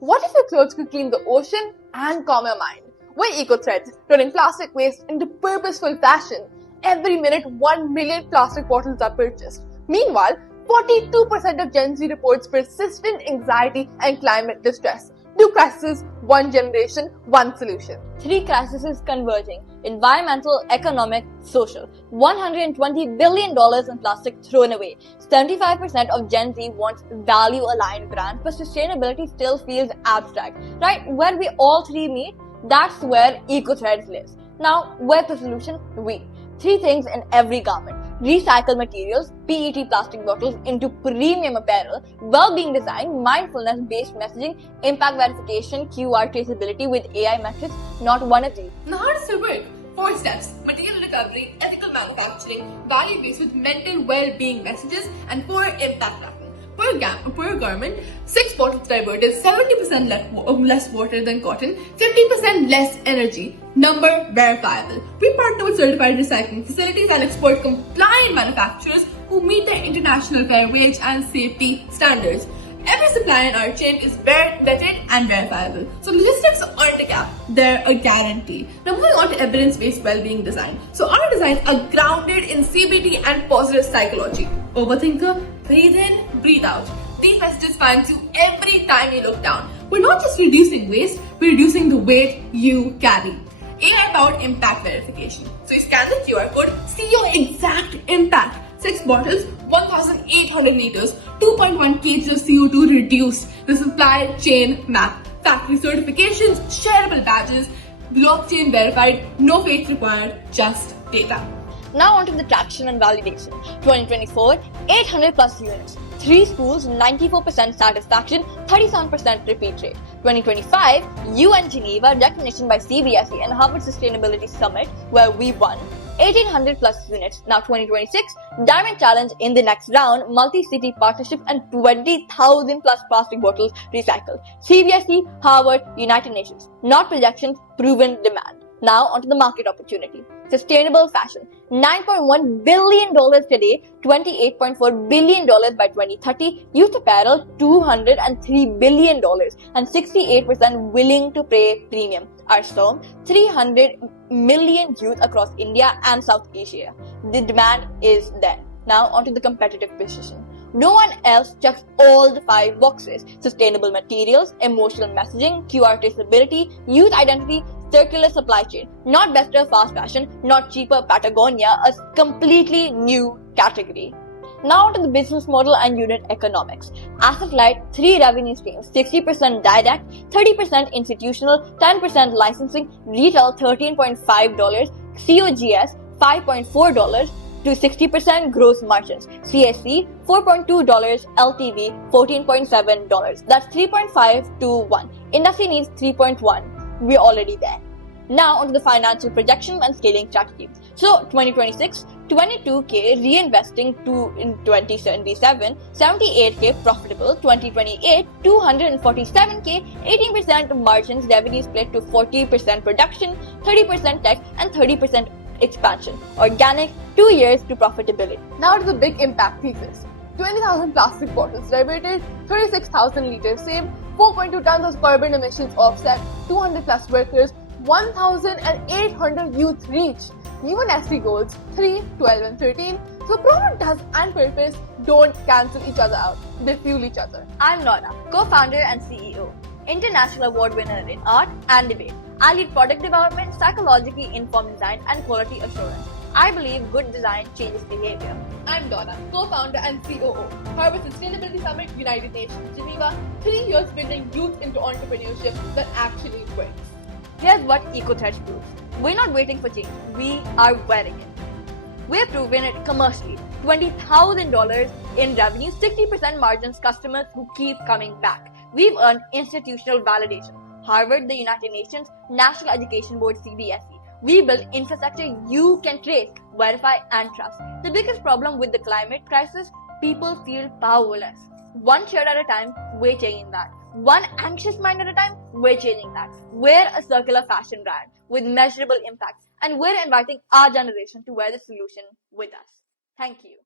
What if your clothes could clean the ocean and calm your mind? We're EcoThreads, turning plastic waste into purposeful fashion. Every minute, 1 million plastic bottles are purchased. Meanwhile, 42% of Gen Z reports persistent anxiety and climate distress. 2 crises, 1 generation, 1 solution. 3 crises converging: environmental, economic, social. $120 billion in plastic thrown away. 75% of Gen Z wants value-aligned brands, but sustainability still feels abstract. Right? Where we all three meet, that's where EcoThreads lives. Now, where's the solution? 3 things in every garment: recycled materials, PET plastic bottles into premium apparel, well-being design, mindfulness-based messaging, impact verification, QR traceability with AI metrics. Not one of these. Now, how does it work? 4 steps: material recovery, ethical manufacturing, value-based with mental well-being messages, and 4 impact tracking. Per garment, 6 bottles diverted, 70% less water than cotton, 50% less energy. Number verifiable. We partner with certified recycling facilities and export compliant manufacturers who meet the international fair wage and safety standards. Every supplier in our chain is vetted and verifiable. So logistics aren't a gap, they're a guarantee. Now moving on to evidence-based well-being design. So our designs are grounded in CBT and positive psychology. Overthinker, breathe in, breathe out. These messages find you every time you look down. We're not just reducing waste, we're reducing the weight you carry. AI-powered impact verification. So you scan the QR code, see your exact impact. 6 bottles, 1,800 liters, 2.1 kg of CO2 reduced. The supply chain map. Factory certifications, shareable badges, blockchain verified, no faith required, just data. Now onto the traction and validation. 2024, 800 plus units. 3 schools, 94% satisfaction, 37% repeat rate. 2025, UN Geneva recognition by CBSE and Harvard Sustainability Summit, where we won. 1800 plus units. Now 2026, Diamond Challenge in the next round, multi-city partnerships and 20,000 plus plastic bottles recycled. CBSE, Harvard, United Nations. Not projections, proven demand. Now onto the market opportunity. Sustainable fashion. $9.1 billion today, $28.4 billion by 2030. Youth apparel, $203 billion and 68% willing to pay premium. Our SOM, 300 million youth across India and South Asia. The demand is there. Now onto the competitive position. No one else checks all the 5 boxes: sustainable materials, emotional messaging, QR traceability, youth identity, circular supply chain. Not better fast fashion, not cheaper Patagonia, a completely new category. Now onto the business model and unit economics. Asset light, 3 revenue streams: 60% direct, 30% institutional, 10% licensing, retail $13.5, COGS $5.4 to 60% gross margins, CSC $4.2, LTV $14.7. That's 3.5 to 1. Industry needs 3.1. We're already there. Now onto the financial projection and scaling strategy. So 2026, 22k reinvesting in 2077, 78k profitable. 2028, 247k, 18% margins, revenue split to 40% production, 30% tech and 30% expansion. Organic, 2 years to profitability. Now to the big impact thesis. 20,000 plastic bottles diverted, 36,000 liters saved, 4.2 tons of carbon emissions offset, 200 plus workers, 1,800 youth reached. UNSC goals 3, 12 and 13. So product does and purpose don't cancel each other out. They fuel each other. I'm Nora, co-founder and CEO. International award winner in art and debate. I lead product development, psychologically informed design and quality assurance. I believe good design changes behavior. I'm Donna, co-founder and COO. Harvard Sustainability Summit, United Nations, Geneva. 3 years building youth into entrepreneurship that actually works. Here's what EcoThreads proves. We're not waiting for change. We are wearing it. We've proven it commercially. $20,000 in revenue, 60% margins, customers who keep coming back. We've earned institutional validation. Harvard, the United Nations, National Education Board, CBSE. We build infrastructure you can trace, verify and trust. The biggest problem with the climate crisis, people feel powerless. One shirt at a time, we're changing that. One anxious mind at a time, we're changing that. We're a circular fashion brand with measurable impact, and we're inviting our generation to wear the solution with us. Thank you.